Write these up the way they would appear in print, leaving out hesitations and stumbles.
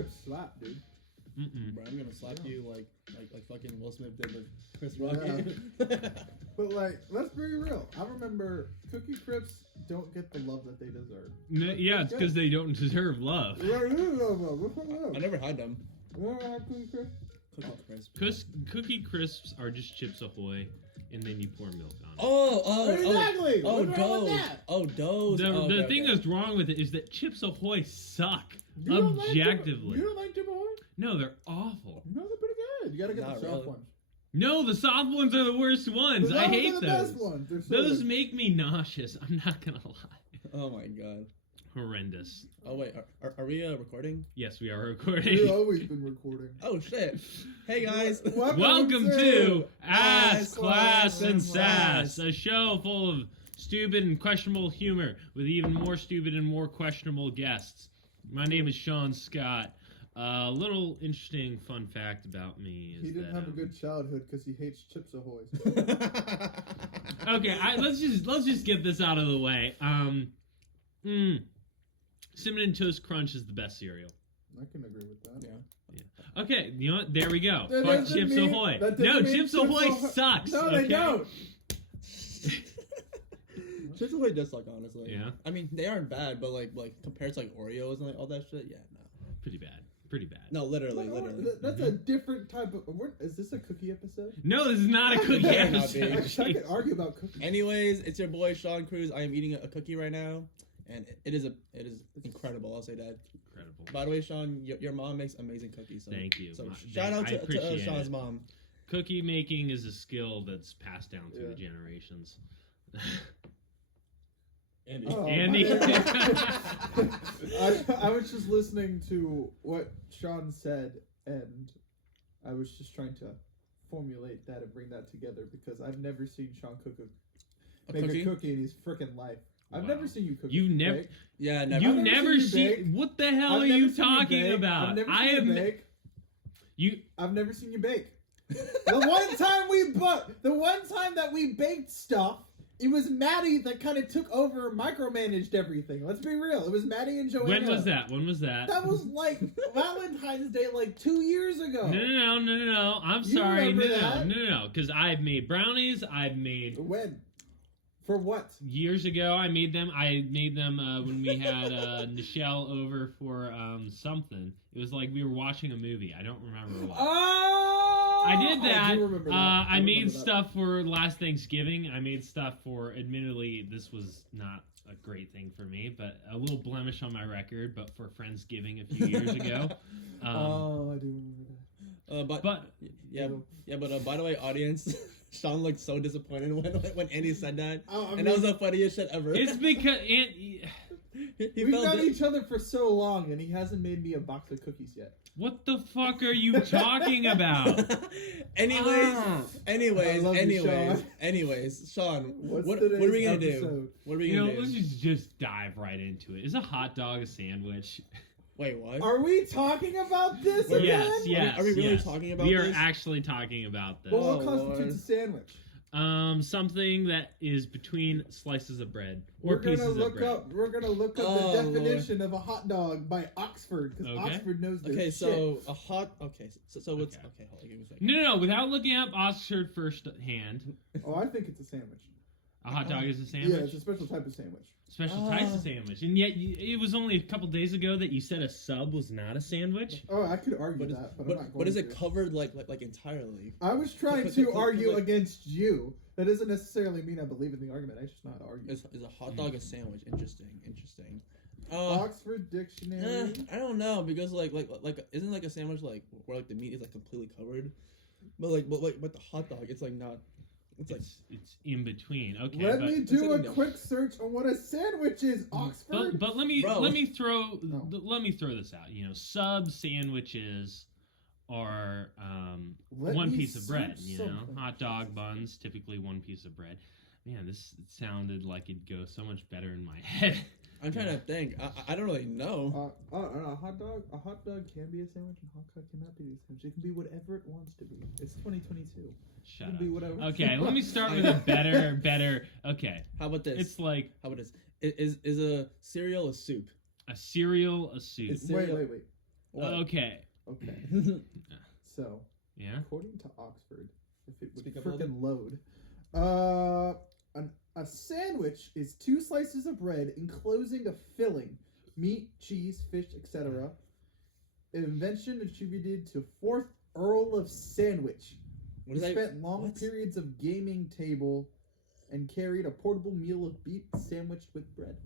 Crips slap, dude. Bro, I'm gonna slap you like fucking Will Smith did with Chris Rock. But like, let's be real. I remember Cookie Crips don't get the love that they deserve. Yeah, it's because they don't deserve love. I never had them. Cookie Crips? Cookie Crisp. Cookie Crisps are just Chips Ahoy, and then you pour milk on it. Oh, exactly. Oh, What's wrong with that? those. The thing that's wrong with it is that Chips Ahoy suck. You don't Objectively. you don't like Chip Ahoy? No, they're awful. No, they're pretty good. You gotta get Not the soft really. ones. No, the soft ones are the worst ones. I hate are the those. best ones. They're so Those good. make me nauseous. I'm not gonna lie. Oh my god. Horrendous. Oh wait, are we recording? Yes, we are recording. We've always been recording. Oh shit. Hey guys. Welcome to Ass, Class, and Sass, a show full of stupid and questionable humor with even more stupid and more questionable guests. My name is Sean Scott. A little interesting fun fact about me is He didn't that, have a good childhood because he hates Chips Ahoy. Okay, let's just get this out of the way. Cinnamon Toast Crunch is the best cereal. I can agree with that. Yeah. Okay, you know what? There we go. That Fuck doesn't Chips mean- Ahoy. that doesn't No, mean Chips Chips Ahoy Ahoy- sucks. No, okay? they don't. Chips Ahoy does suck, honestly. Yeah. I mean, they aren't bad, but like compared to like Oreos and like all that shit, yeah, no. Pretty bad. Pretty bad. No, literally. That's a different type of. Is this a cookie episode? No, this is not a cookie Better not episode. be. I could argue about cookies. Anyways, it's your boy Sean Cruz. I am eating a cookie right now, and it is incredible. I'll say that. Incredible. By the way, Sean, your mom makes amazing cookies. So, Thank you. So My- shout out I to appreciate Sean's it. mom. Cookie making is a skill that's passed down through Yeah. the generations. Andy. Oh, Andy. I was just listening to what Sean said, and I was just trying to formulate that and bring that together because I've never seen Sean make a cookie in his freaking life. I've Wow. never seen you cook. You never. bake. Yeah, never. You I've never never seen you see. bake. What the hell I've are never you seen talking bake. about? I've never I seen have you bake. You. I've never seen you bake. The one time that we baked stuff, it was Maddie that kind of took over and micromanaged everything. Let's be real. It was Maddie and Joanna. When was that? When was that? That was like Valentine's Day, like 2 years ago. No. I'm You sorry. remember that? No. Because I've made brownies. I've made When? For what? years ago. I made them when we had Nichelle over for something. It was like we were watching a movie. I don't remember what. Oh! I did that. do remember that. I remember made that. stuff for last Thanksgiving. I made stuff for, admittedly, this was not a great thing for me, but a little blemish on my record, but for Friendsgiving a few years ago. Oh, I do remember that. But by the way, audience, Sean looked so disappointed when Andy said that, and that was the funniest shit ever. It's because... We've known each other for so long, and he hasn't made me a box of cookies yet. What the fuck are you talking about? anyways, Sean. Sean, What's what are we gonna today's do? episode? What are we You gonna know, do? let's just dive right into it. Is a hot dog a sandwich? Wait, what? Are we talking about this Yes, again? Yes, Are we really yes. talking about We are this? actually talking about this. Well, Oh, what constitutes a sandwich? Something that is between slices of bread or pieces of bread. We're gonna look up Oh, the definition of a hot dog by Oxford because Okay. Oxford knows their Okay, shit. so a hot. Okay, so what's Okay. okay? Hold on, give me a second. No. Without looking up Oxford firsthand, Oh, I think it's a sandwich. a hot dog is a Yeah, sandwich. it's a special type of sandwich. Special types of sandwich, and yet it was only a couple days ago that you said a sub was not a sandwich. Oh, I could argue But, that, but I'm not going but is to. it covered like entirely? I was trying Like- to argue against you. That doesn't necessarily mean I believe in the argument. I just not argue. Is a hot dog a sandwich? Interesting. Oxford Dictionary. I don't know because like isn't like a sandwich like where like the meat is like completely covered, but the hot dog it's like not. It's like It's in between. Okay, Let but, me do a no. quick search on what a sandwich is, Oxford. but let me Bro. let me throw No. let me throw this out. You know, sub sandwiches are Let one me piece of bread. search You know, something. hot dog buns typically one piece of bread. Man, this sounded like it'd go so much better in my head. I'm trying to think. I don't really know. A hot dog can be a sandwich, and a hot dog cannot be a sandwich. It can be whatever it wants to be. It's 2022. Shut it can up. be whatever. Okay, let me start with a better. Okay, How about this? it's like How about this? Is a cereal a soup? a cereal, a soup. It's- Wait. What? Okay. Okay. So, Yeah. according to Oxford, if it would Speak up, frickin' load, a sandwich is 2 slices of bread enclosing a filling, meat, cheese, fish, etc. An invention attributed to 4th Earl of Sandwich. What He is that? spent long What? periods of gaming table and carried a portable meal of beef sandwiched with bread.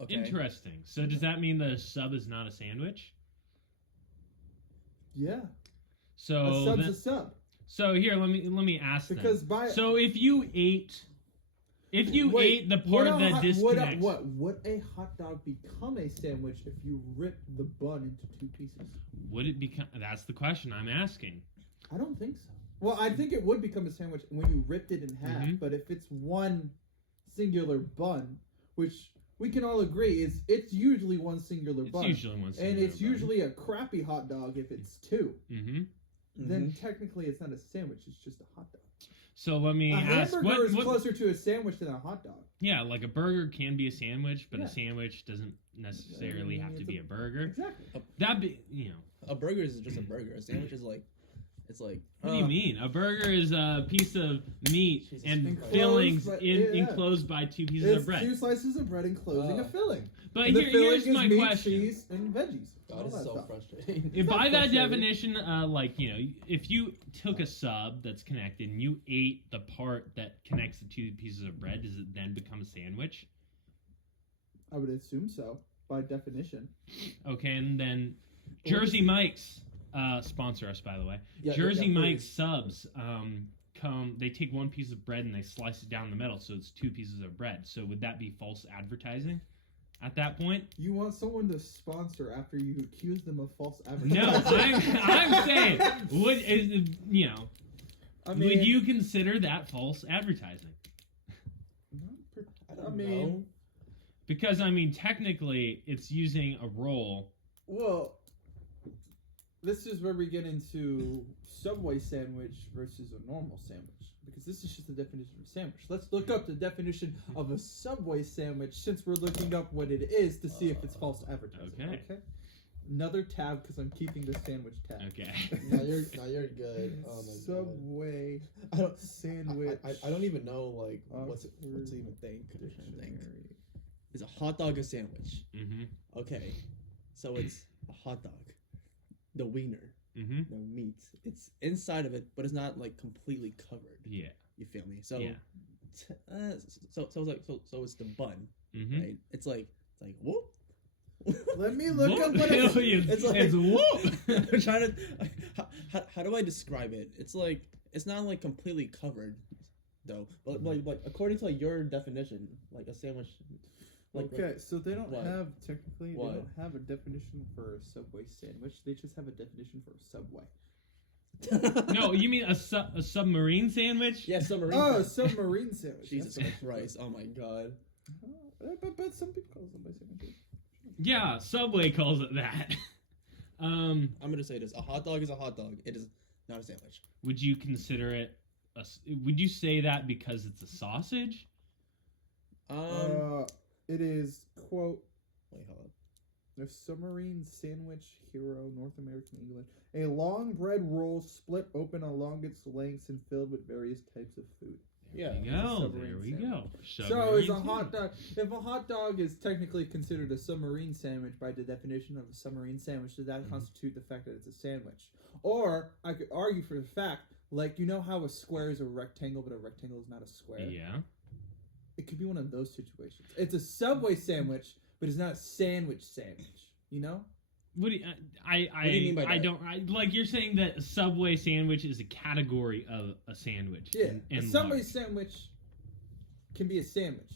Okay. Interesting. So does that mean the sub is not a sandwich? Yeah. So A sub's then- a sub. so here, let me ask them. Because by So if you ate the part that disconnects, would a hot dog become a sandwich if you rip the bun into 2 pieces? would it become? That's the question I'm asking. I don't think so. Well, I think it would become a sandwich when you ripped it in half, Mhm. but if it's one singular bun, which we can all agree is it's usually one singular It's bun. usually one. And it's usually a crappy hot dog if it's 2. Mm-hmm. Then technically it's not a sandwich, it's just a hot dog. So let me A ask. hamburger is What? closer to a sandwich than a hot dog. Yeah, like a burger can be a sandwich, but Yeah. a sandwich doesn't necessarily have to it's be a burger. Exactly. That be A burger is just a burger. A sandwich is like, it's like. What do you mean? A burger is a piece of meat Jesus and Christ. fillings Enclosed by- enclosed by 2 pieces It's of bread. 2 slices of bread enclosing a filling. But And the filling here's is my meat, question. cheese, and veggies. God, all this is that so stuff. frustrating. If not by that frustrating. definition, if you took a sub that's connected and you ate the part that connects the 2 pieces of bread, does it then become a sandwich? I would assume so, by definition. Okay, and then Jersey Mike's sponsor us, by the way. Yeah, Jersey yeah, Mike's please. subs they take 1 piece of bread and they slice it down the middle, so it's 2 pieces of bread. So would that be false advertising at that point? You want someone to sponsor after you accuse them of false advertising? No, I'm saying I mean, would you consider that false advertising? I don't I mean- know. Because technically, it's using a roll. Well, this is where we get into Subway sandwich versus a normal sandwich. Because this is just the definition of a sandwich. Let's look up the definition of a Subway sandwich since we're looking up what it is to see if it's false advertising. Okay. Another tab because I'm keeping the sandwich tab. Okay. No, you're good. Oh my god. Subway I don't. sandwich. I don't even know like what's to Oxford even think. Dictionary. Is a hot dog a sandwich? Mm-hmm. Okay, so it's a hot dog. The wiener, Mm-hmm. the meat. It's inside of it, but it's not like completely covered. Yeah. You feel me? So, Yeah. so it's like so it's the bun, Mm-hmm. right? It's like whoop. Let me look up what it's. It's like- it's whoop. I'm trying to. How do I describe it? It's like it's not like completely covered, though. But like according to like your definition, like a sandwich. Like, Okay, so they don't What? have technically What? they don't have a definition for a Subway sandwich. They just have a definition for a Subway. No, you mean a submarine sandwich? Yeah, submarine. Oh, sandwich. submarine sandwich. Jesus That's- Christ! Oh my God. But some people call it Subway sandwich. Yeah, Subway calls it that. I'm gonna say this: a hot dog is a hot dog. It is not a sandwich. Would you consider it? Would you say that because it's a sausage? It is quote Wait, hold up. the submarine sandwich hero, North American England, a long bread roll split open along its lengths and filled with various types of food. Yeah. There we go. submarine There we sandwich. go. So Submarine is a hot sandwich. dog? If a hot dog is technically considered a submarine sandwich by the definition of a submarine sandwich, does that constitute the fact that it's a sandwich? Or I could argue for the fact, like you know how a square is a rectangle, but a rectangle is not a square. Yeah. It could be one of those situations. It's a Subway sandwich, but it's not a sandwich. You know? What do you, What do you mean by I that? don't like you're saying that a Subway sandwich is a category of a sandwich. Yeah. A in Subway large. sandwich can be a sandwich,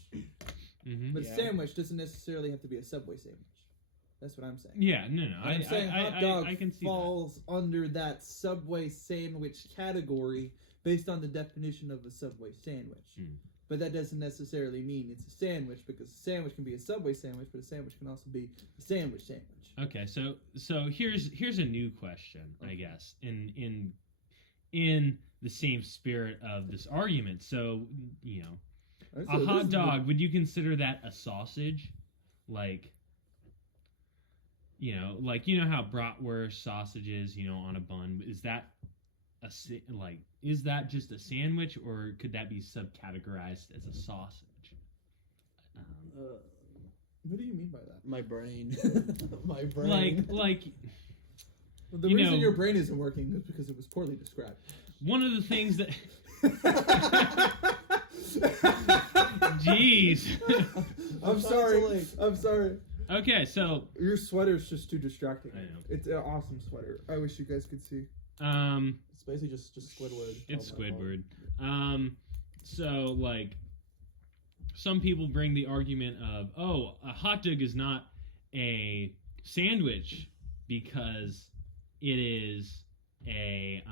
Mhm. but Yeah. a sandwich doesn't necessarily have to be a Subway sandwich. That's what I'm saying. Yeah, no. I'm saying hot dog I can see falls under that Subway sandwich category based on the definition of a Subway sandwich. Hmm. But that doesn't necessarily mean it's a sandwich because a sandwich can be a Subway sandwich, but a sandwich can also be a sandwich. that. Okay, so here's a new question, I guess, in the same spirit of this argument. So, you know, a hot dog, would you consider that a sausage? Like like how bratwurst sausages, on a bun, is that is that just a sandwich, or could that be subcategorized as a sausage? What do you mean by that? My brain. My brain. Like The reason your brain isn't working is because it was poorly described. One of the things that jeez. I'm sorry. I'm sorry. Okay, so your sweater's just too distracting. I know. It's an awesome sweater. I wish you guys could see. It's basically just Squidward. It's Squidward. So like some people bring the argument of, a hot dog is not a sandwich because it is a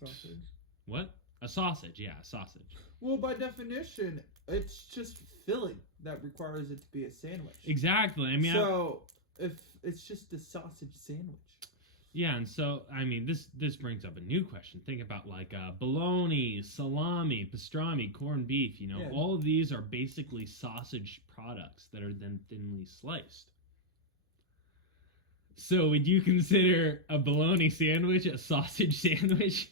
Sausage. what? A sausage, yeah, a sausage. Well, by definition, it's just filling that requires it to be a sandwich. Exactly. I mean, so if it's just a sausage sandwich. Yeah, and so this brings up a new question. Think about like bologna, salami, pastrami, corned beef. All of these are basically sausage products that are then thinly sliced. So would you consider a bologna sandwich a sausage sandwich?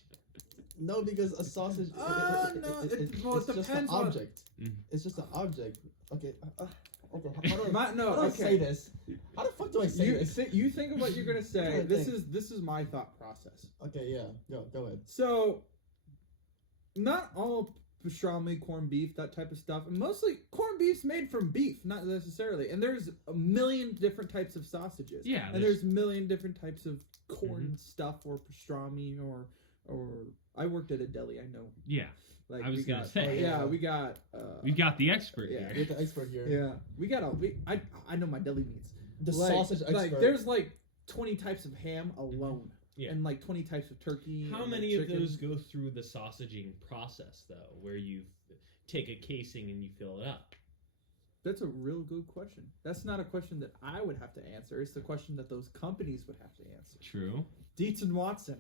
No, because a sausage. It it's depends just an on- object. It's just an object. Okay. Okay. How do I okay. say this? How the fuck do I say this? You think of what you're gonna say. I'm trying to This is my thought process. Okay. Yeah. Go ahead. So, not all pastrami, corned beef, that type of stuff. And mostly corned beef's made from beef, not necessarily. And there's a million different types of sausages. Yeah. And there's a million different types of corn stuff or pastrami or I worked at a deli. I know. Yeah. Like I was we gonna got, say. yeah, we got. We've got the expert yeah. here. Get the expert here. Yeah, we got I know my deli meats. The sausage expert. Like there's like 20 types of ham alone. Yeah. And like 20 types of turkey. How and, many like, of those chicken. go through the sausaging process, though, where you take a casing and you fill it up? That's a real good question. That's not a question that I would have to answer. It's the question that those companies would have to answer. True. Dietz and Watson.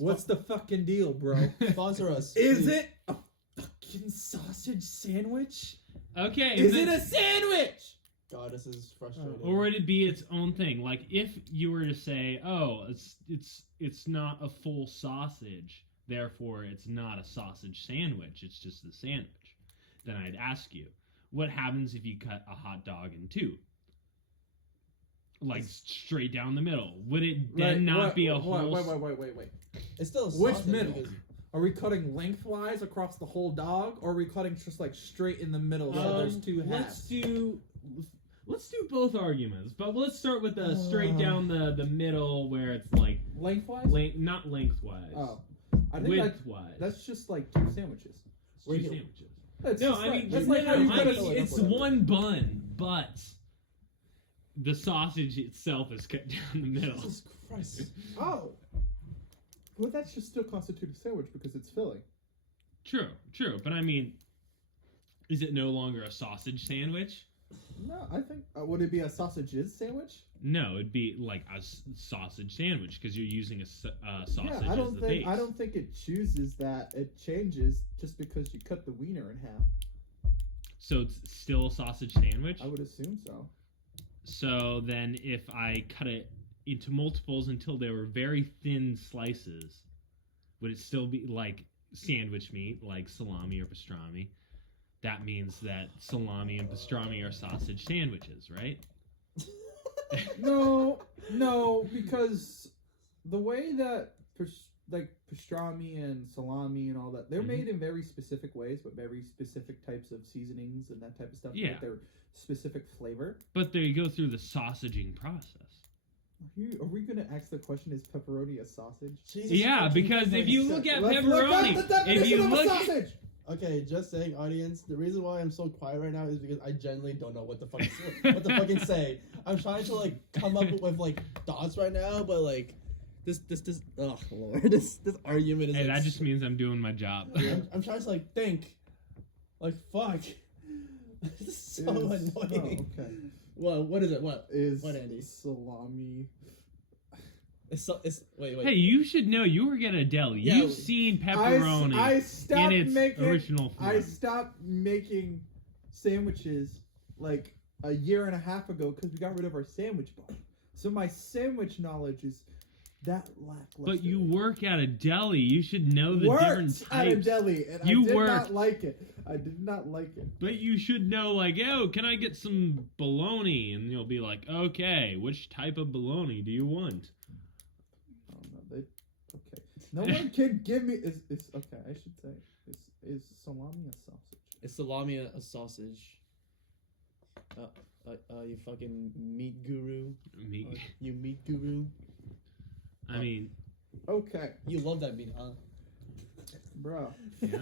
What's the fucking deal, bro? Sponsor us. Is please. it a fucking sausage sandwich? Okay. Is it a sandwich? God, this is frustrating. Or would it be its own thing? Like if you were to say, "Oh, it's not a full sausage, therefore it's not a sausage sandwich. It's just a sandwich." Then I'd ask you, what happens if you cut a hot dog in two? Like straight down the middle. Would it then not be a whole? Wait. It's still a Which sausage middle? because- Are we cutting lengthwise across the whole dog, or are we cutting just like straight in the middle so there's two halves? Let's do both arguments, but let's start with the straight down the middle where it's like Lengthwise? not lengthwise. Oh, I think widthwise. that's just like two sandwiches. two Where you- sandwiches. That's No, just I mean, that's no, like how you I cut mean, a it's one bun, but the sausage itself is cut down the middle. Jesus Christ. Oh, well, that should still constitute a sandwich because it's filling. True, but I mean, is it no longer a sausage sandwich? No, I think would it be a sausages sandwich? No, it'd be like a sausage sandwich because you're using a sausage Yeah, as the base. I don't think it chooses that. It changes just because you cut the wiener in half. So it's still a sausage sandwich? I would assume so. So then if I cut it into multiples until they were very thin slices, would it still be like sandwich meat, like salami or pastrami? That means that salami and pastrami are sausage sandwiches, right? No, because the way that pastrami and salami and all that, they're made in very specific ways, with very specific types of seasonings and that type of stuff. Yeah. With their specific flavor. But they go through the sausaging process. Are we going to ask the question, is pepperoni a sausage? Jesus Yeah, fucking because if you look at Let's look pepperoni, up the definition if you of a look sausage! Okay, just saying, audience. The reason why I'm so quiet right now is because I genuinely don't know what the fucking say. I'm trying to like come up with like thoughts right now, but like this oh lord, this argument is. hey, like, that just means I'm doing my job. I'm trying to like think, like fuck. This is so annoying. Oh, okay. Well, what is it? What Is Andy? salami? It's wait. Hey, you should know. You work at a deli. Yeah, You've seen pepperoni I stopped in its making original form. I stopped making sandwiches like a year and a half ago because we got rid of our sandwich bar. So my sandwich knowledge is that lackluster. But you work at a deli. You should know the Worked different types. at a deli, and You I did worked. not like it. I did not like it. But you should know, like, oh, can I get some bologna? And you'll be like, okay, which type of bologna do you want? Oh no, okay. No one can give me is okay. I should say is salami a sausage? Is salami a sausage? You fucking meat guru. Meat. You meat guru. I mean, Okay, You love that meat, huh? bro. yeah.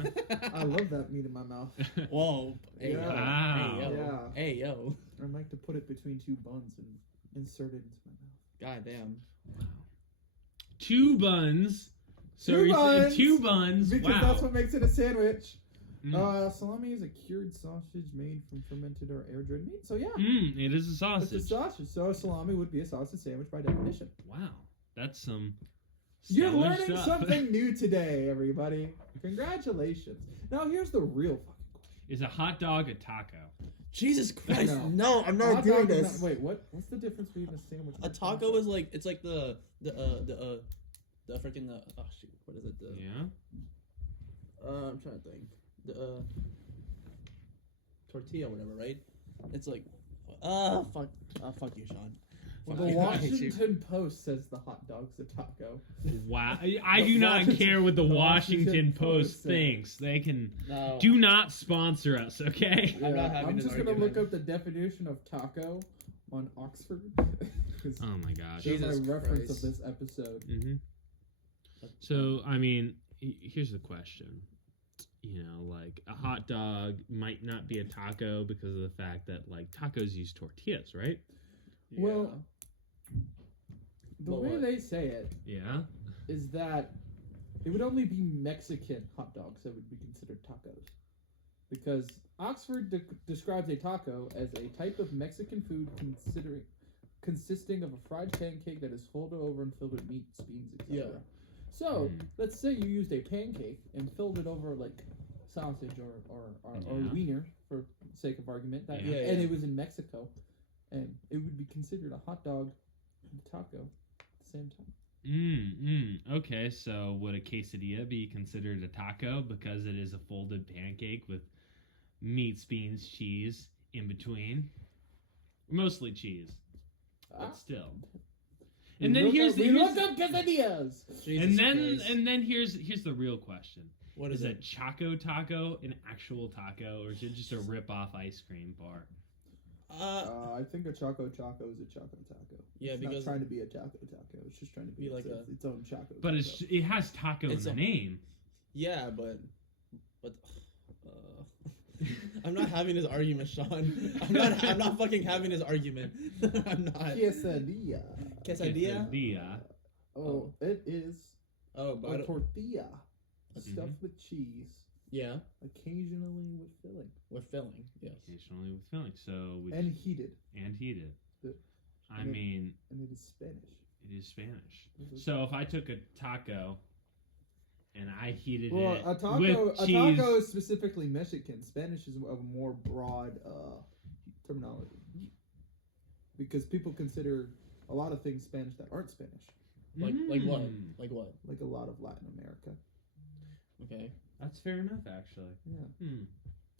I love that meat in my mouth. Whoa. Hey, Yeah. yo. Wow. Hey, yo. Yeah. Hey, yo. I like to put it between two buns and insert it into my mouth. God damn. 2 buns. So Two you're saying buns! 2 buns. Because Wow. that's what makes it a sandwich. Mm. Salami is a cured sausage made from fermented or air-dried meat. So yeah, It is a it's sausage. a sausage. So a salami would be a sausage sandwich by definition. Wow. That's some. You're stellar learning stuff. something new today, everybody. Congratulations. Now here's the real fucking question. Is a hot dog a taco? Jesus Christ. No. No, I'm not Hot doing dog is this. not- wait, what's the difference between a sandwich and A taco is like, it's like the freaking, oh shoot, what is it? Yeah. I'm trying to think. The, tortilla, whatever, right? It's like, fuck you, Sean. Well, Fuck the you. I hate you. Washington Post says the hot dog's a taco. Wow. I The do not Washington- care what the the Washington Washington Post Post said. thinks. They can. No. Do not sponsor us, okay? I'm not having I'm this just gonna argument. look up the definition of taco on Oxford. Because Oh my gosh. there's my Jesus reference Christ. of this episode. Mm-hmm. So, I mean, here's the question. You know, like, a hot dog might not be a taco because of the fact that, like, tacos use tortillas, right? Well, the But way what? they say it Yeah. is that it would only be Mexican hot dogs that would be considered tacos. Because Oxford describes a taco as a type of Mexican food consisting of a fried pancake that is folded over and filled with meat, beans, etc. Yeah. So, Mm. let's say you used a pancake and filled it over like sausage or Yeah. wiener, for sake of argument, that, Yeah. and it was in Mexico, and it would be considered a hot dog and a taco at the same time. Okay, so would a quesadilla be considered a taco because it is a folded pancake with meats, beans, cheese in between? Mostly cheese, but still. And then here's we looked up quesadillas. Jesus and then here's the real question. What Is is a it? Choco Taco an actual taco, or is it just a rip-off ice cream bar? I think a Choco Choco is a Choco Taco. Yeah, It's because not trying to be a Taco Taco. It's just trying to be Be like its own Choco. But Taco. it has taco in It's the a- name. yeah, but I'm not having his argument, Sean. I'm not fucking having his argument. I'm not. Quesadilla. Quesadilla? Quesadilla. Oh, it is Oh, but I a don't- tortilla Mhm. stuffed with cheese, yeah, occasionally with filling, we're filling. Yes. Occasionally with filling. So with and heated. and heated. The- I and it- mean, And it is Spanish. it is Spanish. Mhm. So if I took a taco and I heated Well, it a taco, with a cheese, taco is specifically Mexican. Spanish is a more broad terminology because people consider a lot of things Spanish that aren't Spanish, Like what? Mm. Like what? like a lot of Latin America. Okay. That's fair enough, actually. Yeah, Hmm.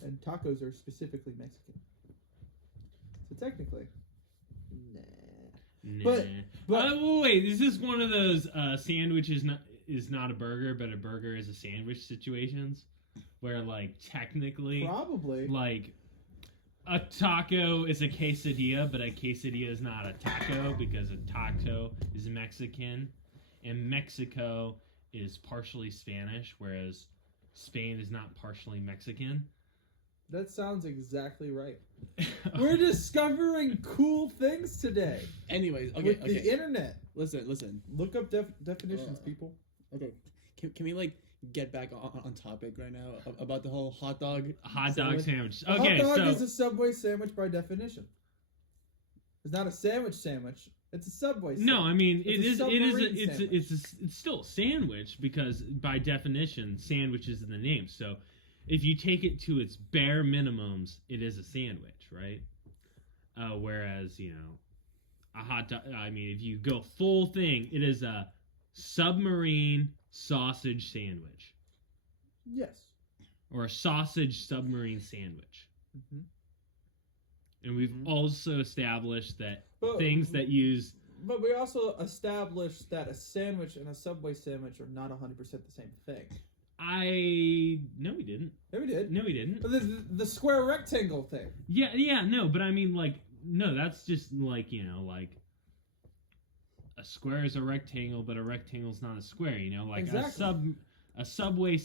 and tacos are specifically Mexican. So technically, nah. Nah. But- wait, is this one of those sandwiches is not a burger, but a burger is a sandwich situations where, like, technically, Probably. like, a taco is a quesadilla, but a quesadilla is not a taco because a taco is Mexican, and Mexico is partially Spanish, whereas Spain is not partially Mexican. That sounds exactly right. We're discovering cool things today Anyways, okay, with okay. the internet. Listen. Look up definitions, people. Okay. Can we like get back on topic right now about the whole hot dog? Hot dog sandwich. A Okay, hot dog so is a Subway sandwich by definition. It's not a sandwich. It's a Subway sandwich. no, I mean It's a submarine sandwich. it's still a sandwich because by definition, sandwich is in the name. So if you take it to its bare minimums, it is a sandwich, right? Whereas, a hot dog, I mean, if you go full thing, it is a submarine sausage sandwich. Yes. Or a sausage submarine sandwich. Mm-hmm. And we've also established that But, things that use... But we also established that a sandwich and a Subway sandwich are not 100% the same thing. No, we didn't. Yeah, we did. No, we didn't. But the square rectangle thing. Yeah, no, but I mean, like, no, that's just like, like a square is a rectangle, but a rectangle's not a square, like exactly. a Subway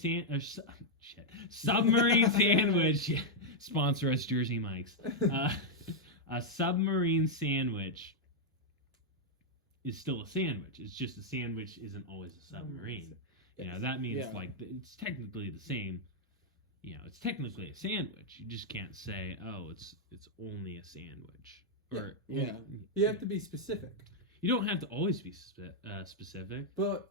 submarine sandwich. Sponsor us, Jersey Mike's. A submarine sandwich is still a sandwich. It's just a sandwich isn't always a submarine. That means like it's technically the same. It's technically a sandwich. You just can't say, oh, it's only a sandwich. Or you have to be specific. You don't have to always be specific. But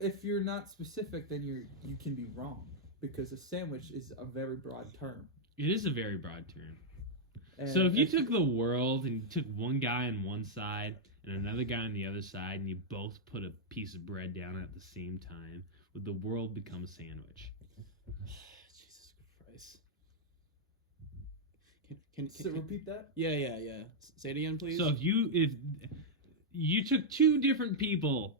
if you're not specific, then you can be wrong, because a sandwich is a very broad term. It is a very broad term. And so if you took the world and you took one guy on one side and another guy on the other side, and you both put a piece of bread down at the same time, would the world become a sandwich? Jesus Christ. Can repeat that? Yeah. Say it again, please. So if you took two different people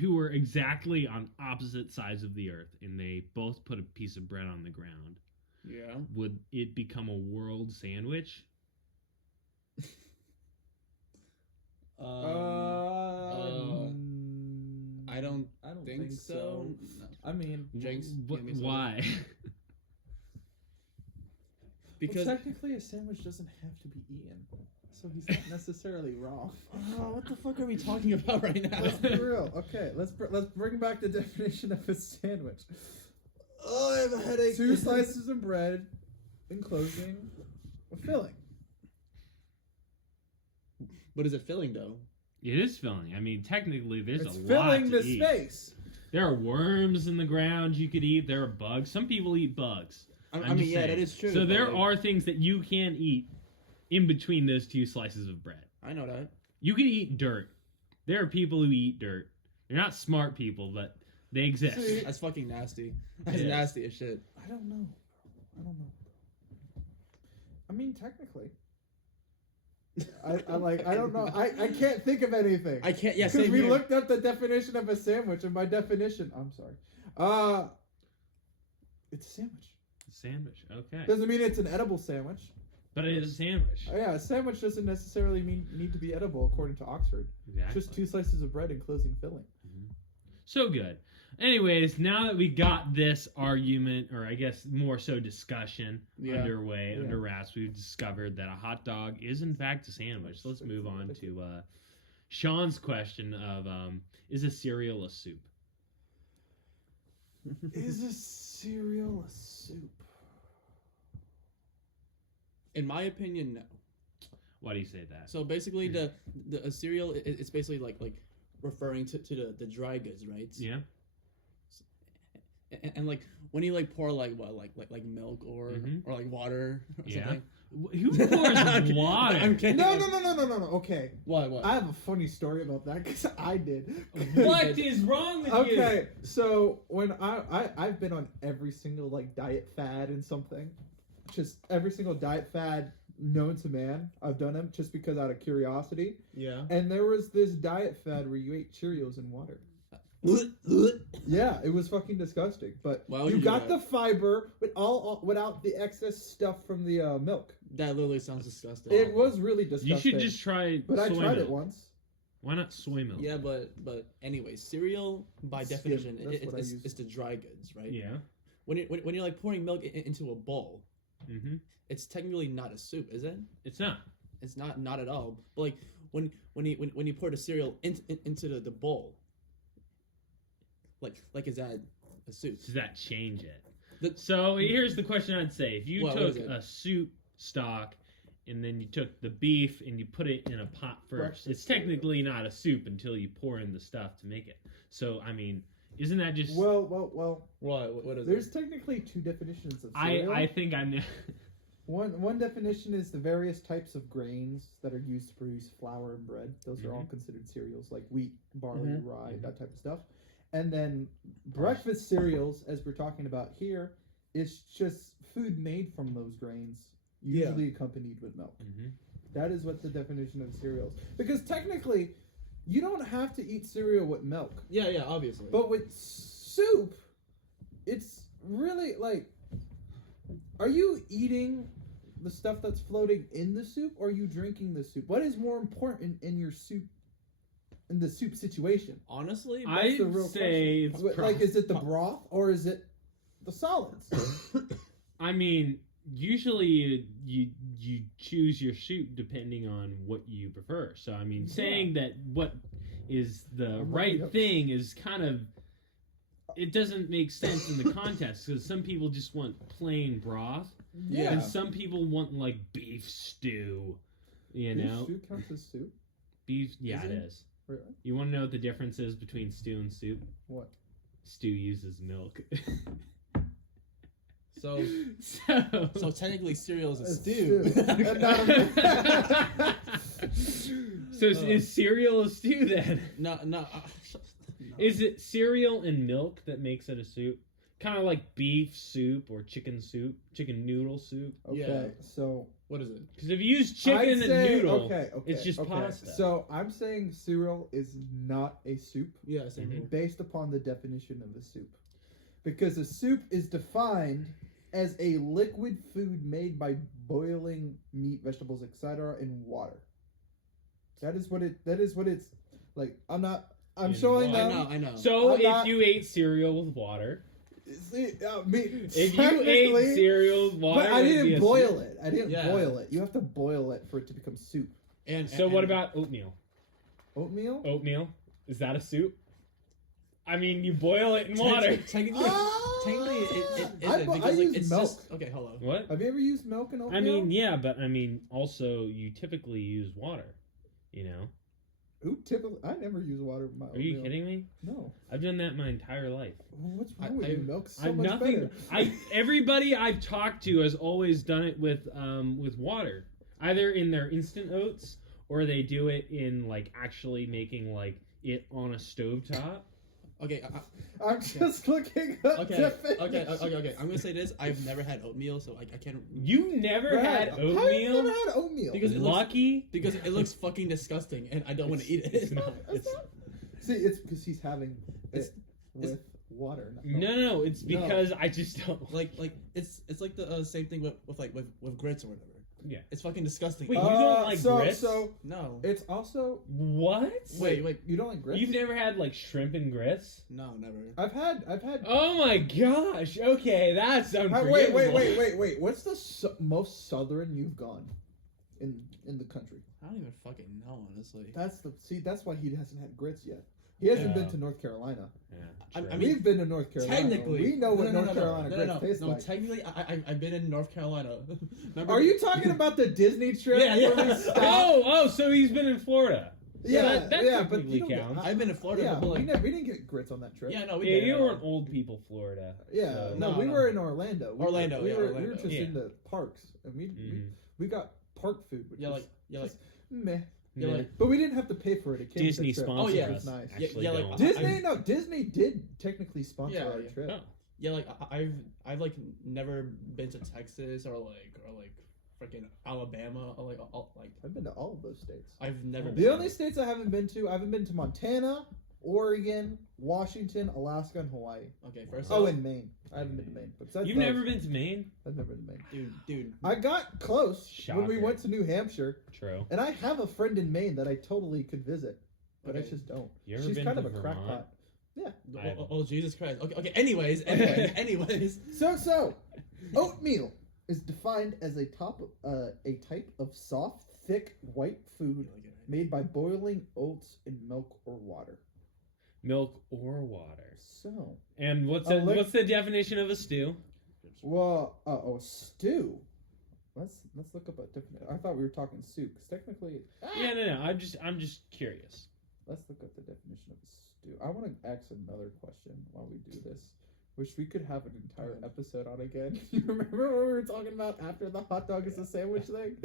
who were exactly on opposite sides of the earth, and they both put a piece of bread on the ground, would it become a world sandwich? I don't think so. No. I mean, Jinx, why? Because technically a sandwich doesn't have to be eaten, so he's not necessarily wrong. What the fuck are we talking about right now? Let's be real. Okay, let's bring back the definition of a sandwich. Oh, I have a headache. 2 slices of bread enclosing a filling. But is it filling though? It is filling. I mean, technically, there's it's a lot filling to the eat. Space. There are worms in the ground you could eat. There are bugs. Some people eat bugs. I mean, yeah, that is true. So there are things that you can eat in between those 2 slices of bread. I know that. You can eat dirt. There are people who eat dirt. They're not smart people, but they exist. See, that's fucking nasty. That's nasty as shit. I don't know. I mean, technically. I don't know. I can't think of anything. I can't. Yeah, because we looked up the definition of a sandwich, and by definition, I'm sorry. It's a sandwich. Sandwich, okay. Doesn't mean it's an edible sandwich. But it is a sandwich. Oh, yeah, a sandwich doesn't necessarily need to be edible, according to Oxford. Exactly. Just 2 slices of bread enclosing filling. Mm-hmm. So good. Anyways, now that we got this argument, or I guess more so discussion, underway, under wraps, we've discovered that a hot dog is in fact a sandwich. So let's move on to Sean's question of, is a cereal a soup? Is a cereal a soup? In my opinion, no. Why do you say that? So basically, a cereal, it's basically like referring to the dry goods, right? Yeah. And like when you like pour like milk or like water or something. Who pours water? I'm kidding. No. Okay. What? I have a funny story about that because I did. What is wrong with you? Okay, so when I've been on every single like diet fad and something, just every single diet fad known to man. I've done them just because out of curiosity. Yeah. And there was this diet fad where you ate Cheerios in water. Yeah, it was fucking disgusting. But you got the fiber, but all without the excess stuff from the milk. That literally sounds disgusting. It was really disgusting. You should just try. But I tried milk. it once. Why not soy milk? Yeah, but anyway, cereal by definition it's the dry goods, right? Yeah. When you're like pouring milk into a bowl, it's technically not a soup, is it? It's not. It's not at all. But like when you pour the cereal into the bowl, like is that a soup? Does that change it? So here's the question I'd say: if you took a soup stock and then you took the beef and you put it in a pot first, it's technically not a soup until you pour in the stuff to make it. So I mean, isn't that just well? What is There's technically 2 definitions of cereal. I think I know. One definition is the various types of grains that are used to produce flour and bread. Those are all considered cereals, like wheat, barley, rye, that type of stuff. And then breakfast cereals, as we're talking about here, is just food made from those grains, usually accompanied with milk. That is what the definition of cereals. Because technically, you don't have to eat cereal with milk. Yeah, obviously. But with soup, it's really like, are you eating the stuff that's floating in the soup, or are you drinking the soup? What is more important in your soup, in the soup situation? Honestly, I'd say it's like, is it the broth or is it the solids? I mean, usually you choose your soup depending on what you prefer. So I mean, saying that what is the right thing is kind of, it doesn't make sense in the context, because some people just want plain broth, and some people want like beef stew. You know, beef stew counts as soup. Beef, yeah, it is. Really? You want to know what the difference is between stew and soup? What? Stew uses milk. So technically, cereal is a stew. So is cereal a stew then? No. Is it cereal and milk that makes it a soup? Kind of like beef soup or chicken noodle soup. Okay, so what is it? Because if you use chicken and noodle, it's just okay. pasta. So I'm saying cereal is not a soup. Yeah, same here. Based upon the definition of a soup, because a soup is defined as a liquid food made by boiling meat, vegetables, etc. in water. That is what it's like. I'm showing them. I know. So you ate cereal with water. See, if you ate cereal with water, but I didn't boil it. I didn't boil it. You have to boil it for it to become soup. And what about oatmeal? Oatmeal? Oatmeal, is that a soup? I mean, you boil it in water. Technically, it isn't, because it's milk. just okay. Hello. What? Have you ever used milk in oatmeal? I mean, yeah, but I mean, also you typically use water. You know. Who typically? I never use water in my oatmeal. Are you kidding me? No. I've done that my entire life. What's wrong with you? Milk's so much nothing. better. Everybody I've talked to has always done it with water, either in their instant oats or they do it in like actually making like it on a stovetop. Okay, I'm just looking up. Okay. I'm gonna say this: I've never had oatmeal, so I can't. You never had oatmeal? How have you never had oatmeal? Because because it looks fucking disgusting, and I don't want to eat it. It's not. See, it's because he's having it with water. No, it's because I just don't like. It's like the same thing with grits or whatever. Yeah, it's fucking disgusting. Wait, you don't like grits? So no, it's also what? Wait, you don't like grits? You've never had like shrimp and grits? No, never. I've had. Oh my gosh! Okay, that's unforgivable. Wait. What's the most southern you've gone in the country? I don't even fucking know, honestly. That's why he hasn't had grits yet. He hasn't been to North Carolina. Yeah, I mean, we've been to North Carolina. Technically, we know what North Carolina grits taste like. No, technically, I've been in North Carolina. Are you talking about the Disney trip? Yeah. Oh, so he's been in Florida. Yeah, that technically but counts. I've been in Florida. Yeah, but we didn't get grits on that trip. Yeah, no, we did. You were in old people Florida. Yeah, so. no, we were in Orlando. We were just Yeah. in the parks, and we got park food, which was meh. Yeah. But we didn't have to pay for it. It came Disney with the trip. sponsored It was us. nice. Actually, don't. Disney did technically sponsor our trip. Oh. Yeah, like I've like never been to Texas or freaking Alabama or like I've been to all of those states. I've never. The only states I haven't been to Montana, Oregon, Washington, Alaska, and Hawaii. Okay, first. And Maine. I haven't been to Maine. But You've never been to Maine? I've never been to Maine. Dude. I got close when we Shocker. went to New Hampshire. True. And I have a friend in Maine that I totally could visit, but I Okay. just don't. You ever She's been kind to of a Vermont? crackpot. Yeah. Oh, Jesus Christ. Okay. Anyways. So, oatmeal is defined as a type of soft, thick, white food made by boiling oats in milk or water. Milk or water. So. And what's the definition of a stew? Well, stew. Let's look up a different. I thought we were talking soup, because technically. Yeah, no. I'm just curious. Let's look up the definition of a stew. I want to ask another question while we do this. Which we could have an entire episode on again. You remember what we were talking about after the hot dog is a sandwich thing?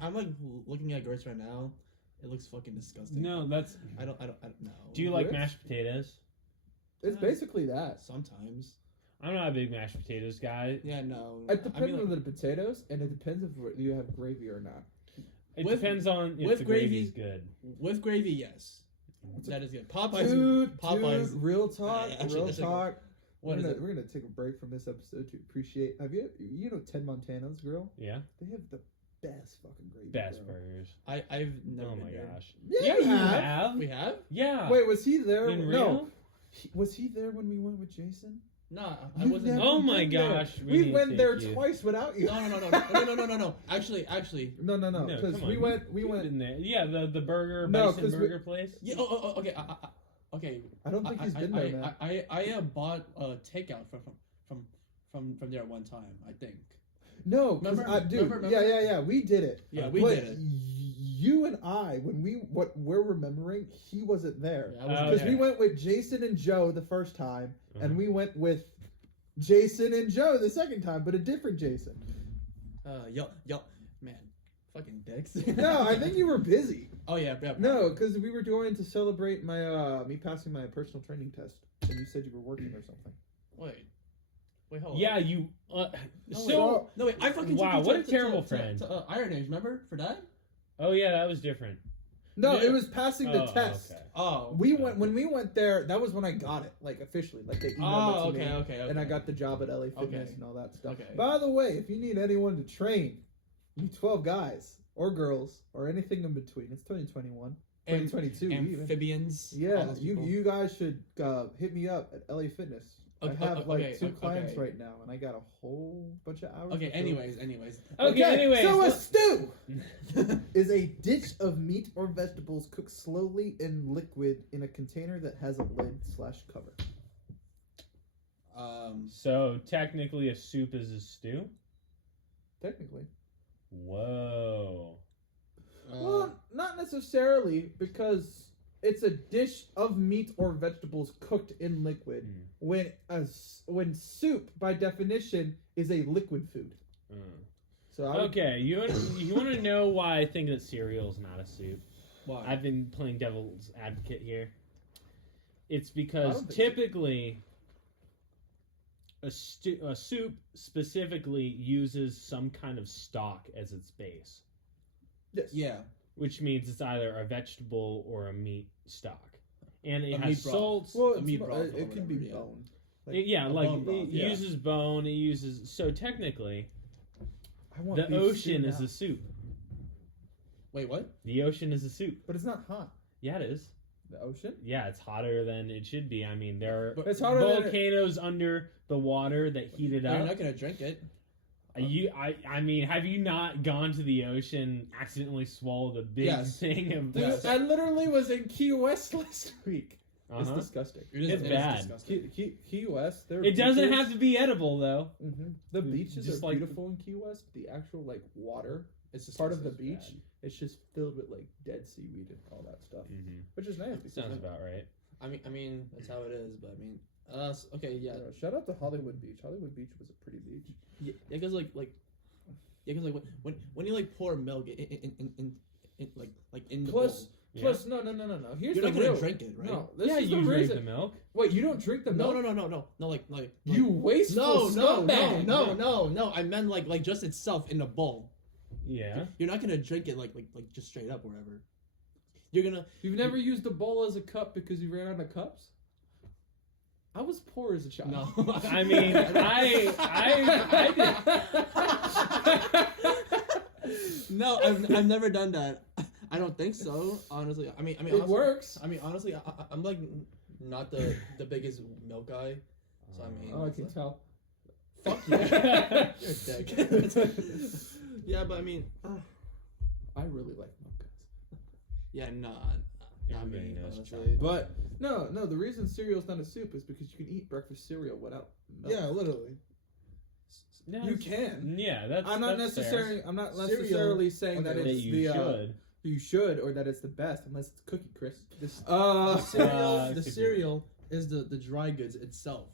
I'm like looking at grits right now. It looks fucking disgusting. No, that's. I don't know. Do you like Grits? mashed potatoes? It's basically that. Sometimes. I'm not a big mashed potatoes guy. Yeah, no. It depends like, on the potatoes, and it depends if you have gravy or not. It With- depends on if with the gravy- gravy's good. with gravy, yes. That is good. Popeyes. Dude, Popeyes. real talk, Actually, real that's a- talk. What is it? We're gonna take a break from this episode to appreciate. Have you know Ted Montana's Grill? Yeah, They have the best fucking gravy. best bro. burgers. I've never Oh been my there. gosh. Yeah, you you have. have. We have? Yeah. Wait, was he there? In No, Rio? was he there when we went with Jason? Nah, I You've wasn't. never Oh my been there. gosh, we We need went to there take you. twice without you. No. Actually. No, No, because come we on, went. you've been there. Yeah, the burger, No, bison 'cause we- burger place. Yeah. Okay. Okay. I don't think he's been there, man. I bought a takeout from there one time. I think. No, because Remember- dude, remember- yeah, we did it. Yeah, we but did it. You and I, what we're remembering, he wasn't there. Yeah, I wasn't Because there. we went with Jason and Joe the first time, Uh-huh. and we went with Jason and Joe the second time, but a different Jason. Yo, man, fucking dicks. No, I think you were busy. Oh yeah. No, because we were going to celebrate my me passing my personal training test, and you said you were working or something. Wait, hold on. Yeah, you. No, So. wait, I fucking took Wow, you what to- a terrible to friend. Iron Age, remember for that? Oh yeah, that was different. No, Yeah. it was passing the Oh, test. okay. Oh. We went when we went there. That was when I got it, like officially, like they emailed it to me. Okay. And I got the job at LA Fitness Okay. and all that stuff. Okay. By the way, if you need anyone to train, you need 12 guys or girls or anything in between. It's 2021, 2022 even. Amphibians. all Yeah, those you people. guys should hit me up at LA Fitness. Okay, I have like okay, 2 clients okay. right now, and I got a whole bunch of hours. Okay. to fill. Anyways. Okay, anyways, so a let's- stew is a dish of meat or vegetables cooked slowly in liquid in a container that has a lid/cover. So technically, a soup is a stew. Technically. Whoa. Well, not necessarily, because it's a dish of meat or vegetables cooked in liquid. Mm. When soup, by definition, is a liquid food. So I would, Okay, you want to know why I think that cereal is not a soup? Why? I've been playing devil's advocate here. It's I because don't think so. typically a soup specifically uses some kind of stock as its base, yes. Yeah. which means it's either a vegetable or a meat stock, and it A has meat broth. salts. Well, A meat broth or it can be whatever, yeah. bone. Yeah, like bone broth, it yeah. uses bone. It uses so technically I want the beef ocean stew is now. a soup. Wait, what? The ocean is a soup. But it's not hot. Yeah, it is. The ocean? Yeah, it's hotter than it should be. I mean, there are It's hotter than it- volcanoes under the water that heat it You're up. not gonna drink it. I mean, have you not gone to the ocean, accidentally swallowed a big Yes. thing of? Dude, Yes. I literally was in Key West last week. It's Uh-huh. disgusting. It's bad. disgusting. Key West. It doesn't have to be edible though. The beaches Just are like- beautiful in Key West. But the actual like water, It's just part of the it's beach, bad. it's just filled with like dead seaweed and all that stuff, Mm-hmm. which is nice. Because Sounds about right. I mean, that's how it is. But I mean, okay, yeah, shout out to Hollywood Beach. Hollywood Beach was a pretty beach. yeah, because when you like pour milk in like in the Plus, bowl, plus, no. Here's you're the not gonna real. drink it, right? No, this Yeah, is you the drink reason. the milk. Wait, you don't drink the No, milk? no, like You wasteful scumbag. no. I meant like just itself in a bowl. Yeah. You're not gonna drink it like just straight up wherever. You're gonna. You've never used a bowl as a cup because you ran out of cups? I was poor as a child. No. I mean, No, I've never done that. I don't think so. Honestly, I mean, It honestly, works. I mean, honestly, I'm like not the biggest milk guy. So I mean, Oh, I it's can like, tell. fuck you. You're a dick. Yeah, but I mean, I really like milk guys. yeah, not Everybody me. knows Honestly. But no, the reason cereal's not a soup is because you can eat breakfast cereal without milk. Yeah, literally. No, You it's- can. Yeah, that's. I'm not that's fair. necessarily. I'm not Cereal- necessarily saying okay, that that it's you the should. you should or that it's the best unless it's Cookie Crisp. The Uh, cereal, it the could be. cereal is the dry goods itself.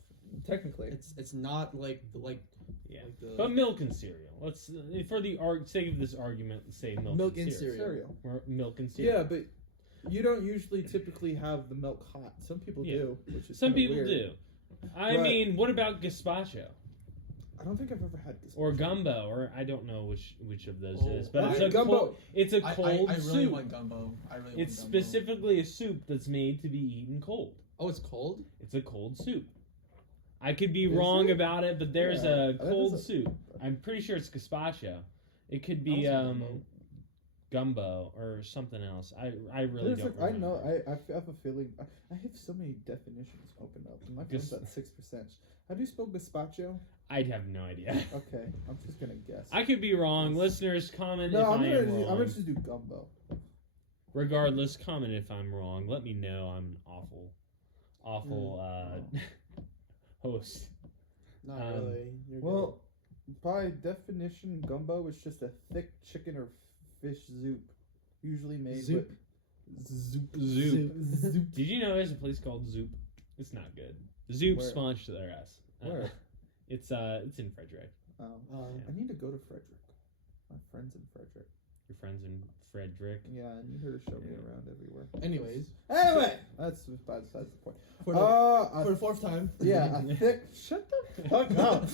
Technically, It's not like Yeah. like the But milk and cereal. Let's for the sake of this argument, say milk and cereal. cereal. Or milk and cereal. Yeah, but you don't usually typically have the milk hot. Some people do, which is Some kinda people weird. do. I But- mean, what about gazpacho I don't think I've ever had this. or gumbo, or I don't know which of those Oh, is, but I it's think a gumbo- cold. It's a cold I really soup. want gumbo. I really It's want gumbo. specifically a soup that's made to be eaten cold. Oh, it's cold? It's a cold soup. I could be Is wrong it? about it, but there's Yeah, a that cold is a- soup. I'm pretty sure it's gazpacho. It could be I was thinking gumbo or something else. I really There's don't I remember. know. I have a feeling. I have so many definitions open up. My phone's at 6%. How do you spell gazpacho? I'd have no idea. Okay, I'm just gonna guess. I could be wrong. Listeners, comment No, if I'm I am wrong. gonna just do gumbo. Regardless, comment if I'm wrong. Let me know. I'm an awful host. Not Um, really. You're Well, by definition, gumbo is just a thick chicken or fish soup, usually made Zoop. with zoop. Zoop. Zoop. Did you know there's a place called Zoop? It's not good. Zoop Where? sponsored their ass. Where? It's in Frederick. Oh, I need to go to Frederick. My friends in Frederick. Your friends in Frederick. Yeah, I need her to show me around everywhere. Anyways, Anyway, that's besides the point. for For the fourth time. yeah, a thick. Shut the fuck up.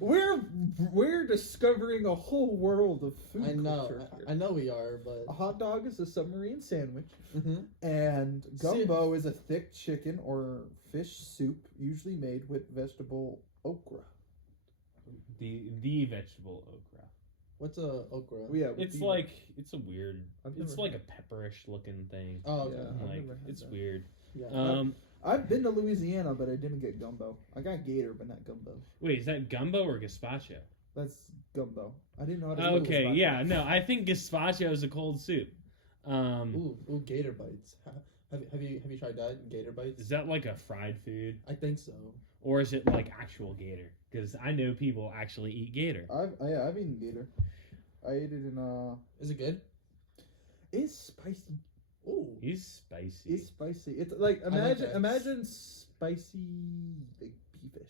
we're discovering a whole world of food. I know. culture here. I know we are, but A hot dog is a submarine sandwich, Mhm. and gumbo is a thick chicken or fish soup, usually made with vegetable okra. The vegetable okra. What's a okra? Yeah, It's like it's a weird. I've It's never like a pepperish looking thing. Oh, okay. Yeah. I've Like never had it's that. weird. Yeah. I've been to Louisiana, but I didn't get gumbo. I got gator, but not gumbo. Wait, is that gumbo or gazpacho? That's gumbo. I didn't know how to. spell Okay, gazpacho. yeah, no, I think gazpacho is a cold soup. Ooh, gator bites. Have you tried that? Gator bites? Is that like a fried food, I think so. or is it like actual gator? Because I know people actually eat gator. I've eaten gator. I ate it in Is it good? It's spicy. Ooh. He's spicy. It's spicy. It's like like that. imagine spicy like beefish.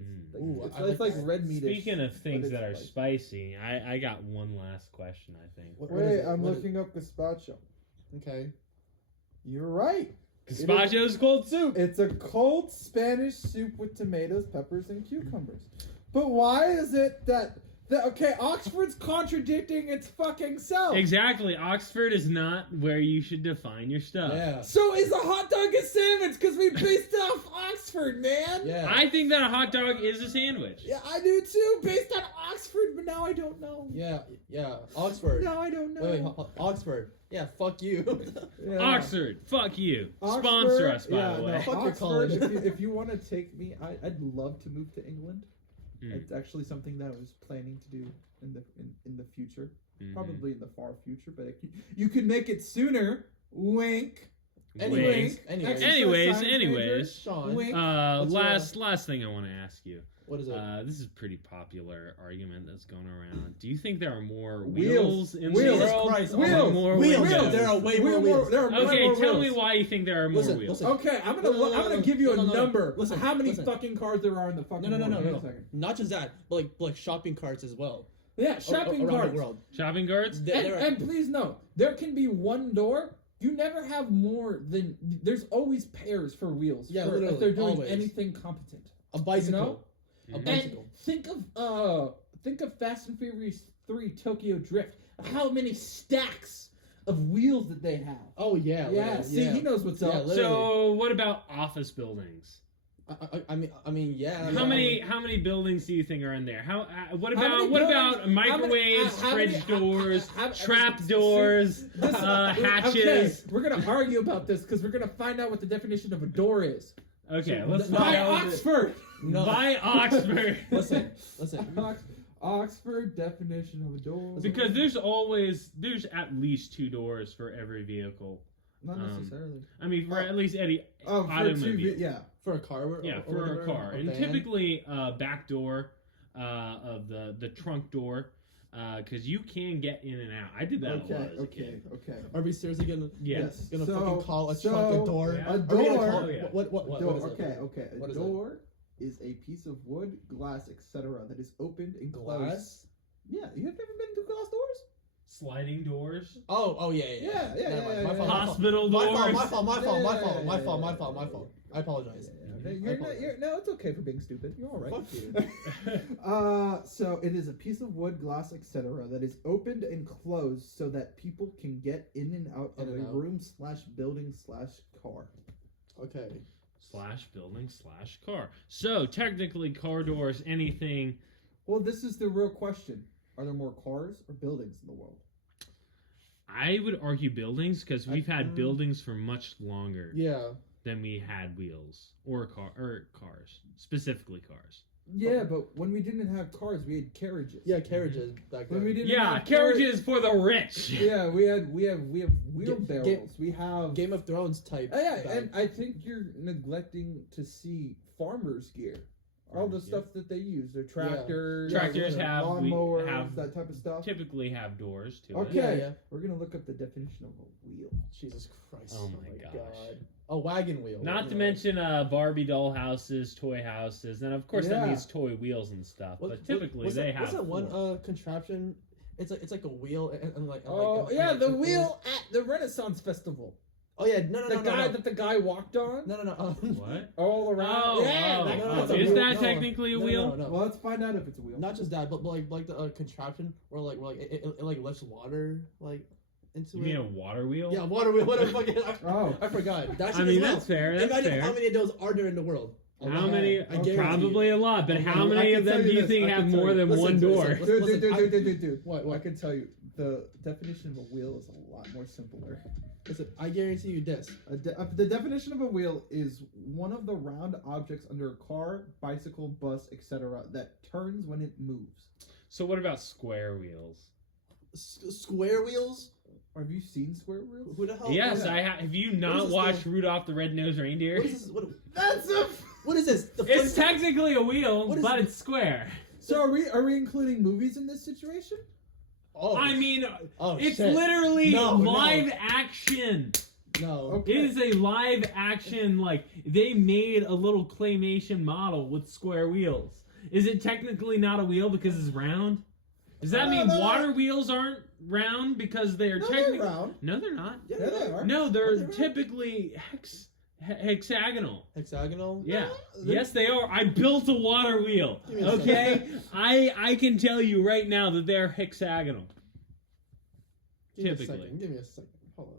Mm. Like, Ooh, it's, I it's like like that. red meat. Speaking of things it's that are spicy. spicy, I got one last question. I think What Wait, is it? I'm What is- looking up gazpacho. Okay. You're right. gazpacho is cold soup. It's a cold Spanish soup with tomatoes, peppers, and cucumbers. But why is it that okay, Oxford's contradicting its fucking self. Exactly. Oxford is not where you should define your stuff. Yeah. So is a hot dog a sandwich? Because we based it off Oxford, man. Yeah. I think that a hot dog is a sandwich. Yeah, I do too, based on Oxford, but now I don't know. Yeah. Oxford. Now I don't know. Wait, Oxford. Yeah, fuck you. Yeah. Oxford, fuck you. Oxford, Sponsor us, by yeah, the no, way. Fuck your Oxford, college. if you want to take me, I'd love to move to England. Mm. It's actually something that I was planning to do in the future, Mhm. probably in the far future. But you could make it sooner. Wink. Anyways, Wink. anyways. Extra Anyways, science anyways. major. Sean. Wink. What's Last thing I want to ask you. What is it? This is a pretty popular argument that's going around. Do you think there are more Wheels. wheels in Wheels. the Jesus world? Christ. or Wheels. more Wheels. windows? There are way more Wheel wheels. There are way Okay, more tell me wheels. why you think there are more Listen, wheels. listen. Okay, I'm No, gonna give you a no, number. Listen, how many listen. fucking cars there are in the fucking No. world? Give me a second. Not just that, but like shopping carts as well. Yeah, shopping around carts. the world. Shopping carts? And please note, there can be one door. You never have more than. There's always pairs for wheels. Yeah, for, literally, if they're doing always. anything competent. A bicycle. You A Mhm. bicycle. And think of Fast and Furious 3 Tokyo Drift. How many stacks of wheels that they have? Oh yeah. Yeah, literally, see, yeah. he knows what's Yeah, up. literally. So what about office buildings? I mean, yeah. How many buildings do you think are in there? What How about many buildings- microwaves, how many- fridge doors, how- trap see, doors, This- hatches? Okay, we're gonna argue about this because we're gonna find out what the definition of a door is. Okay, So, let's no, By no, Oxford. No. By Oxford. Listen. Oxford definition of a door. Because there's at least 2 doors for every vehicle. Not necessarily. I mean, for at least any Oh, for automobile. yeah. For a car. Yeah, or for whatever, a car, and van. typically back door of the trunk door because you can get in and out. I did that a lot as a kid. Okay. Are we seriously gonna Yes. gonna So- fucking call a so- trunk a door? Yeah. A Are we gonna door. call- Oh, yeah. What Door, is it? okay. What A is it? door is a piece of wood, glass, etc. that is opened and closed. Glass? Yeah, you have never been to glass doors? Sliding doors, Oh yeah. Yeah, Never mind. yeah, My yeah. fault. hospital My doors. fault. My fault. My fault. My Yeah, fault. My yeah, fault. My yeah, fault. My yeah, fault. yeah. I apologize. No, it's okay for being stupid. You're all right. Fuck you. So it is a piece of wood, glass, etc. that is opened and closed so that people can get in and out of In a and out. room/building/car. Okay. /building/car. So technically, car doors, anything. Well, this is the real question: are there more cars or buildings in the world? I would argue buildings because we've had Mm. buildings for much longer Yeah. than we had wheels or cars, specifically cars. Yeah, but when we didn't have cars, we had carriages. Yeah. Carriages back then. When we didn't Yeah, have carriages for the rich. Yeah, we have wheelbarrows. We have Game of Thrones type. yeah, back. and I think you're neglecting to see farmers' gear. All the Farmers' stuff that they use, their tractors, Tractors Yeah, have lawnmowers, have that type of stuff. typically have doors to Okay, it. Yeah. we're gonna look up the definition of a wheel. Jesus Christ. Oh my gosh. God. A wagon wheel. Not you to know. mention Barbie doll houses, toy houses, and of course that Yeah. needs toy wheels and stuff. What- but typically what's they that, have. What's that one four. contraption? It's like a wheel and like. Oh and yeah, like the people- wheel at the Renaissance Festival. Oh yeah, no. That the guy walked on No. What? all around. Oh, yeah, oh, that no, oh. it's a Is wheel. that No, technically a No, wheel? No. Well, let's find out if it's a wheel. Not just that, but like the contraption where it like lifts water like into You it. mean a water wheel? Yeah, water wheel. What a fucking. Oh. I forgot. That's I mean that's fair. That's Imagine fair. how many of those are there in the world. How many? I guarantee Probably you. a lot, but I how can many of tell them do you you this, think I have can tell more you. than Listen, one listen, door? listen. Dude. What? I can tell you the definition of a wheel is a lot more simpler. Listen, I guarantee you this. The definition of a wheel is one of the round objects under a car, bicycle, bus, etc. that turns when it moves. So what about square wheels? Square wheels? Have you seen square wheels? Who the hell? Yes, yeah. I have you is not this watched thing? Rudolph the Red-Nosed Reindeer? What is this? That's a. What is this? The It's fuck- technically a wheel, What is but it? it's square. So are we including movies in this situation? Oh, I mean, oh, it's shit. literally No, live action. No. Okay. It is a live action, like, they made a little claymation model with square wheels. Is it technically not a wheel because it's round? Does that mean No. water wheels aren't round because they are No, technically... they're round. No, they're not. Yeah, Yeah, they are. No, they're They're round. typically hexagonal. Hexagonal? Yeah. they're- Yes, they are. I built a water wheel. Give me a Okay? I can tell you right now that they're hexagonal. Give me a Typically. second. Give me a second. Hold on.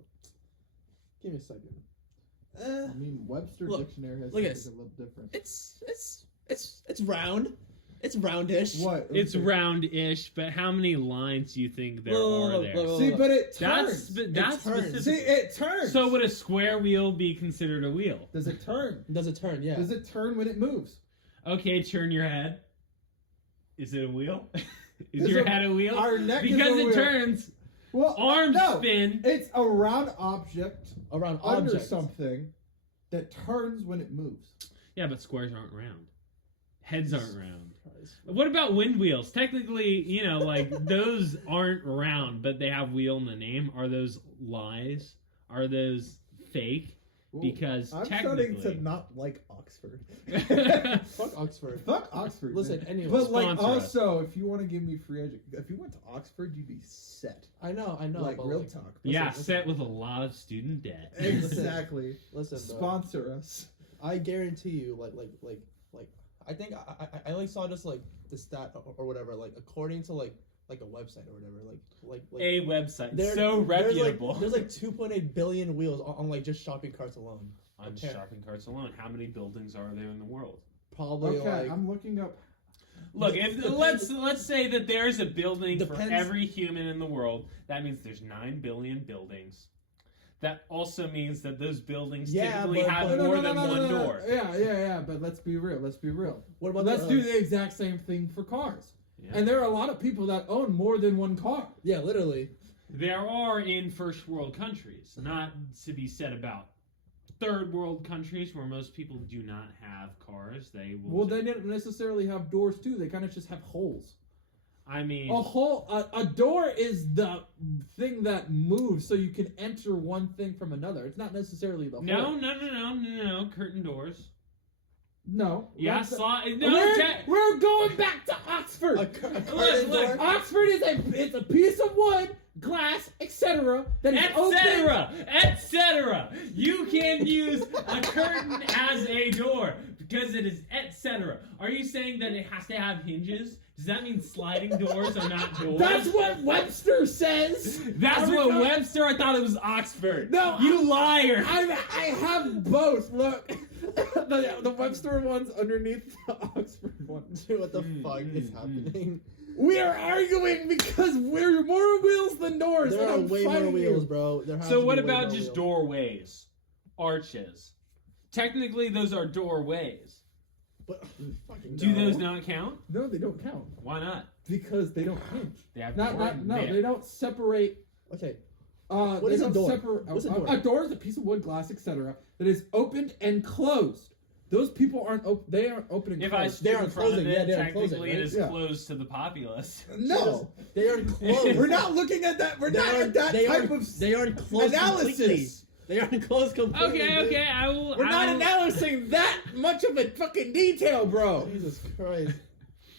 Give me a second. I mean, Webster Look, Dictionary has look at something a little different. It's round. It's roundish. What? It's Okay. round-ish, but how many lines do you think there Look, are there? look, look. See, but it That's turns. that's turns. specific. See, it turns. So would a square wheel be considered a wheel? Does it turn? Does it turn? Yeah. Does it turn when it moves? Okay, turn your head. Is it a wheel? Is Is your it- head a wheel? Our neck Because is a it wheel. turns, Well, arms no. spin. It's a round object Around under object. something that turns when it moves. Yeah, but squares aren't round. Heads aren't round. Christ. What about wind wheels? Technically, you know, like those aren't round, but they have wheel in the name. Are those lies? Are those fake? Because I'm technically, starting to not like Oxford. Fuck Oxford. Fuck Oxford. Listen, man. anyway. But like, Sponsor us. also, if you want to give me free education, if you went to Oxford, you'd be set. I know. Like but real like, talk. yeah, listen. set with a lot of student debt. Exactly. Listen, bro. Sponsor us. I guarantee you, I think I like saw just like the stat or whatever, like according to like a website or whatever, like A website there- so reputable. There's like 2.8 billion wheels on like just shopping carts alone. On Okay. shopping carts alone, how many buildings are there in the world? Probably Okay, like I'm looking up. Look, Depends- if let's say that there's a building for Depends- every human in the world, that means there's 9 billion buildings. That also means that those buildings Yeah, typically but- have but- more than one door. Yeah, but let's be real. Let's be real. what about Let's the, do the exact same thing for cars. Yeah. And there are a lot of people that own more than one car. yeah, literally. There are in first world countries, not to be said about third world countries where most people do not have cars. They will. Well, they don't necessarily have doors too. They kind of just have holes. I mean, A door is the thing that moves so you can enter one thing from another. It's not necessarily the hole. No. Curtain doors. No. Yeah, we're going back to Oxford. Look. Oxford is it's a piece of wood, glass, etc. that is open. etc. You can use a curtain as a door because it is etc. Are you saying that it has to have hinges? Does that mean sliding doors are not doors? That's what Webster says. That's what Webster. I thought it was Oxford. No, you liar. I have both. Look, the Webster one's underneath the Oxford one. Dude, what the fuck is happening? We are arguing because we're more wheels than doors. There are way more wheels, bro. So what about just doorways, arches? Technically, those are doorways. But do those not count? No, they don't count. Why not? Because they don't hinge. They have they don't separate. Okay. What is a door? What's a door? A door is a piece of wood, glass, etc. that is opened and closed. Those people aren't open. They aren't opening. If I they aren't closing. It, they technically closing, right? it is closed to the populace. No, they aren't closed. We're not looking at that. We're not at that type of. They aren't closed analysis. Completely. They aren't closed completely. Okay. I will. We're not analyzing that much of a fucking detail, bro. Jesus Christ.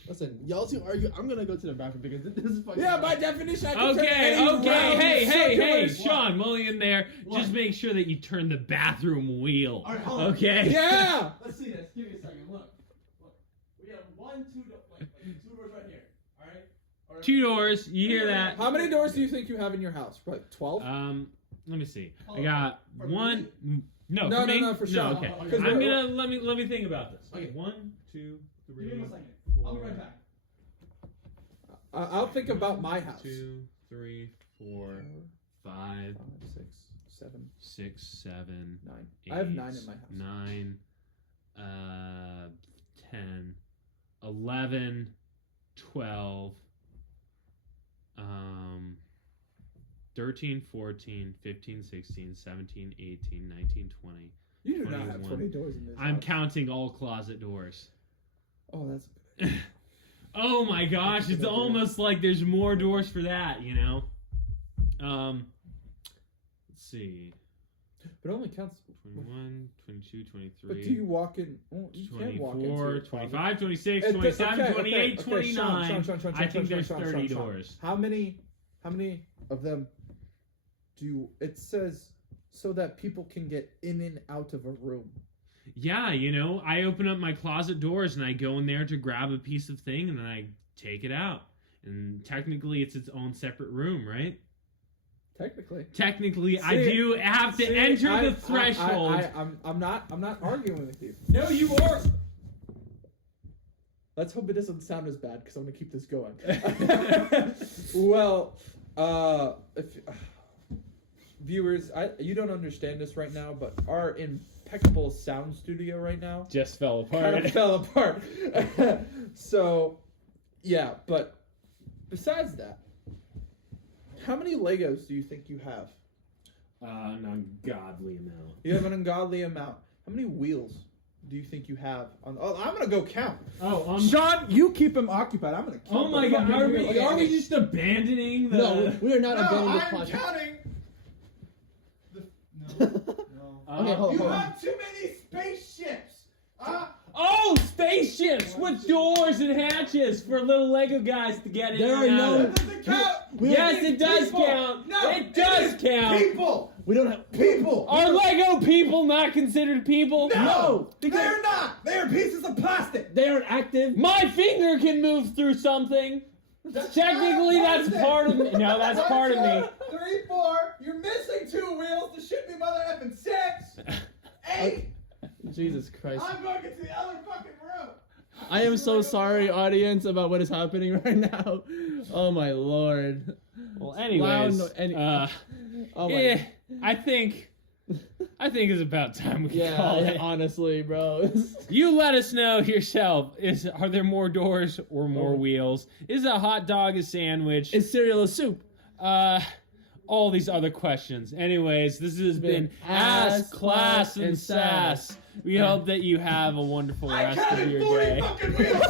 Listen, y'all two argue. I'm gonna go to the bathroom because this is fucking. Yeah, by definition, I can Okay. Hey, circular- Sean Mulligan there. What? Just make sure that you turn the bathroom wheel. All right, hold on. Okay? Yeah. Let's see this. Give me a second. Look. We have 1, 2, like 2 doors right here. All right. 2 doors. You hear that? How many doors do you think you have in your house? Like 12? Let me see. Hold I got for one. No, for me? no, for Sean. Okay. Okay. I'm gonna let me think about this. Okay. 1, 2, 3. Give me a second. I'll be right back. I'll think about my house. 2, 3, 4, 5, 5, 6, 7, 6, 7, 9. 8, I have 9 in my house. 9, 10, 11, 12, 13, 14, 15, 16, 17, 18, 19, 20. You do not have 21. 20 doors in this I'm house. counting all closet doors. Oh, that's a good. Oh my gosh, it's almost like there's more doors for that, you know? Let's see. But it only counts 21, 22, 23. But do you walk in? Well, you can walk into 24, your 25, 26, closet. 27, 28, Okay, 29. Sean, I think there's Sean, 30 Sean. doors. How many of them do you, it says so that people can get in and out of a room? Yeah, you know, I open up my closet doors and I go in there to grab a piece of thing and then I take it out. And technically it's its own separate room, right? Technically, I do have to enter the threshold. I'm not arguing with you. No, you are. Let's hope it doesn't sound as bad because I'm gonna keep this going. Well, if viewers, you don't understand this right now, but our impeccable sound studio right now Just fell kind of fell apart. So, yeah, but besides that, how many Legos do you think you have? An ungodly amount. You have an ungodly amount. How many wheels do you think you have? I'm gonna go count. Oh, Sean, you keep him occupied. I'm gonna count. Oh my God! Are we just abandoning the? No, we are not abandoning the I'm project. counting. No. Okay, hold on. have too many spaceships. Oh, spaceships with doors and hatches for little Lego guys to get in. There are and no- out. Doesn't count. Yes, it does count. No, it does count. People. We don't have People. Are Lego people not considered people? No, because- they're not. They are pieces of plastic. They aren't active. My finger can move through something. Technically, that's part of me. No, that's part of me. 3, 4. You're missing 2 wheels. There should be mother effing 6. 8. Jesus Christ. I'm going to the other fucking room. I am so sorry, audience, about what is happening right now. Oh my lord. Well, anyways, Oh my. yeah, I think it's about time we call Yeah, it. honestly, bro. You let us know yourself. Are there more doors or more wheels? Is a hot dog a sandwich? Is cereal a soup? All these other questions. Anyways, this has been Ask, Class, and Sass. We hope that you have a wonderful rest of your day. Fucking wheels.